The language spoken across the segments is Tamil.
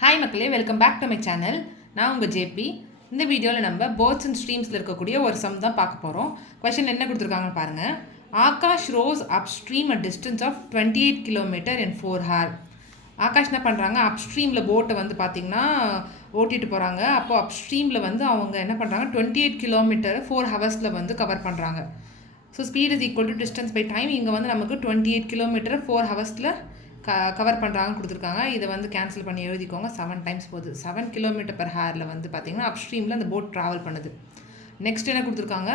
ஹாய் மக்களே, welcome back to my channel. நான் உங்கள் ஜேபி. இந்த வீடியோவில் நம்ம போட்ஸ் அண்ட் ஸ்ட்ரீம்ஸில் இருக்கக்கூடிய ஒரு சம் தான் பார்க்க போகிறோம். கொஷின் என்ன கொடுத்துருக்காங்கன்னு பாருங்கள். Akash rows upstream a distance of 28 kilometre in 4 hours. Akash என்ன பண்ணுறாங்க, அப் ஸ்ட்ரீமில் போட்டை வந்து பார்த்திங்கன்னா ஓட்டிகிட்டு போகிறாங்க. அப்போது அப் ஸ்ட்ரீமில் வந்து அவங்க என்ன பண்ணுறாங்க, 28 கிலோமீட்டர் 4 hours வந்து கவர் பண்ணுறாங்க. So speed is equal to distance by time. இங்கே வந்து நமக்கு 28 கிலோமீட்டர் 4 hours கவர் பண்ணுறாங்கன்னு கொடுத்துருக்காங்க. இதை வந்து கேன்சல் பண்ணி எழுதிக்கோங்க. 7 times போகுது. 7 கிலோமீட்டர் per hour வந்து பார்த்திங்கன்னா அப் ஸ்ட்ரீமில் அந்த போட் ட்ராவல் பண்ணுது. நெக்ஸ்ட் என்ன கொடுத்துருக்காங்க,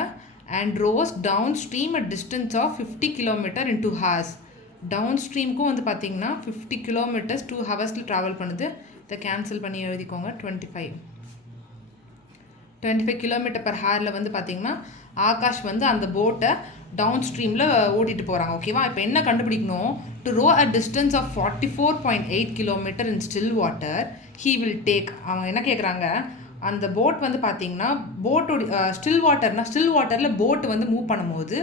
and rose down stream at distance of 50 kilometre in 2 hours. Down ஸ்ட்ரீமுக்கும் வந்து பார்த்திங்கன்னா 50 கிலோமீட்டர்ஸ் 2 hours ட்ராவல் பண்ணுது. இதை கேன்சல் பண்ணி எழுதிக்கோங்க. 25 கிலோமீட்டர் per hour வந்து பார்த்திங்கன்னா ஆகாஷ் வந்து அந்த போட்டை டவுன் ஸ்ட்ரீமில் ஓட்டிகிட்டு போகிறாங்க. ஓகேவா? இப்போ என்ன கண்டுபிடிக்கணும், to row a distance of 44.8 kilometre in still water he will take. அவங்க என்ன கேட்குறாங்க, அந்த போட் வந்து பார்த்திங்கன்னா போட்டோட ஸ்டில் வாட்டரில் போட்டு வந்து மூவ் பண்ணும்போது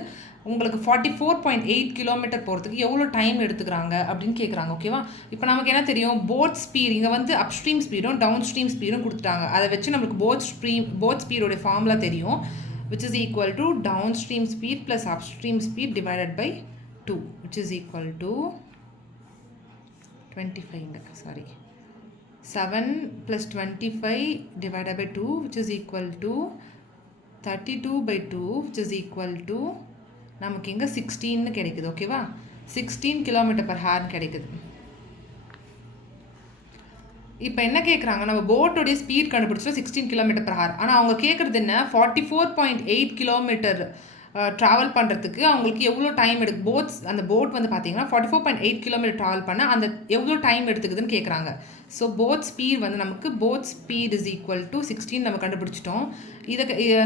உங்களுக்கு 44.8 கிலோமீட்டர் போகிறதுக்கு எவ்வளோ டைம் எடுத்துக்கிறாங்க அப்படின்னு கேட்குறாங்க. ஓகேவா? இப்போ நமக்கு என்ன தெரியும், போட் ஸ்பீட் இங்கே வந்து அப் ஸ்ட்ரீம் ஸ்பீடும் டவுன் ஸ்ட்ரீம் ஸ்பீடும் கொடுத்துட்டாங்க. அதை வச்சு நம்மளுக்கு போட் ஸ்பீடோடைய ஃபார்முலா தெரியும், which is equal to downstream speed plus upstream speed divided by 2, which is equal to 7 plus 25 divided by 2, which is equal to 32 by 2, which is equal to நமக்கு இங்கே 16 கிடைக்குது. ஓகேவா? 16 கிலோமீட்டர் per hour கிடைக்குது. இப்போ என்ன கேட்குறாங்க, நம்ம போட்டோடைய ஸ்பீட் கண்டுபிடிச்சோம் 16 கிலோமீட்டர் per hour. ஆனால் அவங்க கேட்குறது என்ன, 44.8 கிலோமீட்டர் ட்ராவல் பண்ணுறதுக்கு அவங்களுக்கு எவ்வளோ டைம் அந்த போட் வந்து பார்த்தீங்கன்னா 44.8 கிலோமீட்டர் ட்ராவல் பண்ண அந்த எவ்வளோ டைம் எடுத்துக்குதுன்னு கேட்குறாங்க. ஸோ போட் ஸ்பீட் வந்து நமக்கு boat speed is equal to 16 நம்ம கண்டுபிடிச்சிட்டோம்.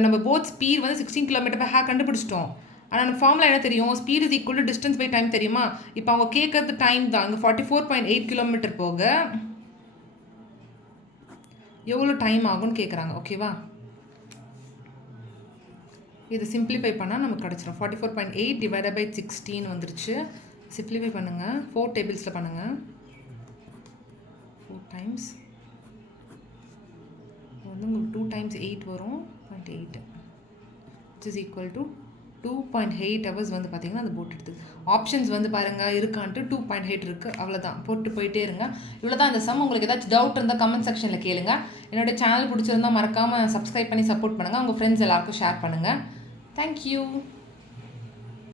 நம்ம போட் ஸ்பீட் வந்து 16 கிலோமீட்டர் per hour கண்டுபிடிச்சிட்டோம். ஆனால் நம்ம ஃபார்முலா என்ன தெரியும், speed is equal to distance by time தெரியுமா? இப்போ அவங்க கேட்குறது டைம் தான். இங்கே 44.8 கிலோமீட்டர் போக எவ்வளோ டைம் ஆகும்னு கேட்குறாங்க. ஓகேவா? இதை சிம்பிளிஃபை பண்ணால் நமக்கு கிடச்சிரும். 44.8 டிவைடட் பை 16 வந்துருச்சு. சிம்பிளிஃபை பண்ணுங்கள். 4 டேபிள்ஸில் பண்ணுங்கள். 4 times வந்து உங்களுக்கு 2 times 8 வரும். 0.8 which is equal to 2.8 hours வந்து பார்த்திங்கன்னா அந்த போட் எடுத்துக்கு. ஆப்ஷன்ஸ் வந்து பாருங்கள் இருக்கான்ட்டு 2.8 இருக்குது. அவ்வளோதான், போட்டு போயிட்டே இருங்க. இவ்வளோ தான் இந்த சம். உங்களுக்கு ஏதாச்சும் டவுட் இருந்தால் கமெண்ட் செக்ஷனில் கேளுங்க. என்னோடய சேனல் பிடிச்சிருந்தால் மறக்காமல் சப்ஸ்கிரைப் பண்ணி சப்போர்ட் பண்ணுங்கள். உங்கள் ஃப்ரெண்ட்ஸ் எல்லாருக்கும் ஷேர் பண்ணுங்கள். தேங்க்யூ.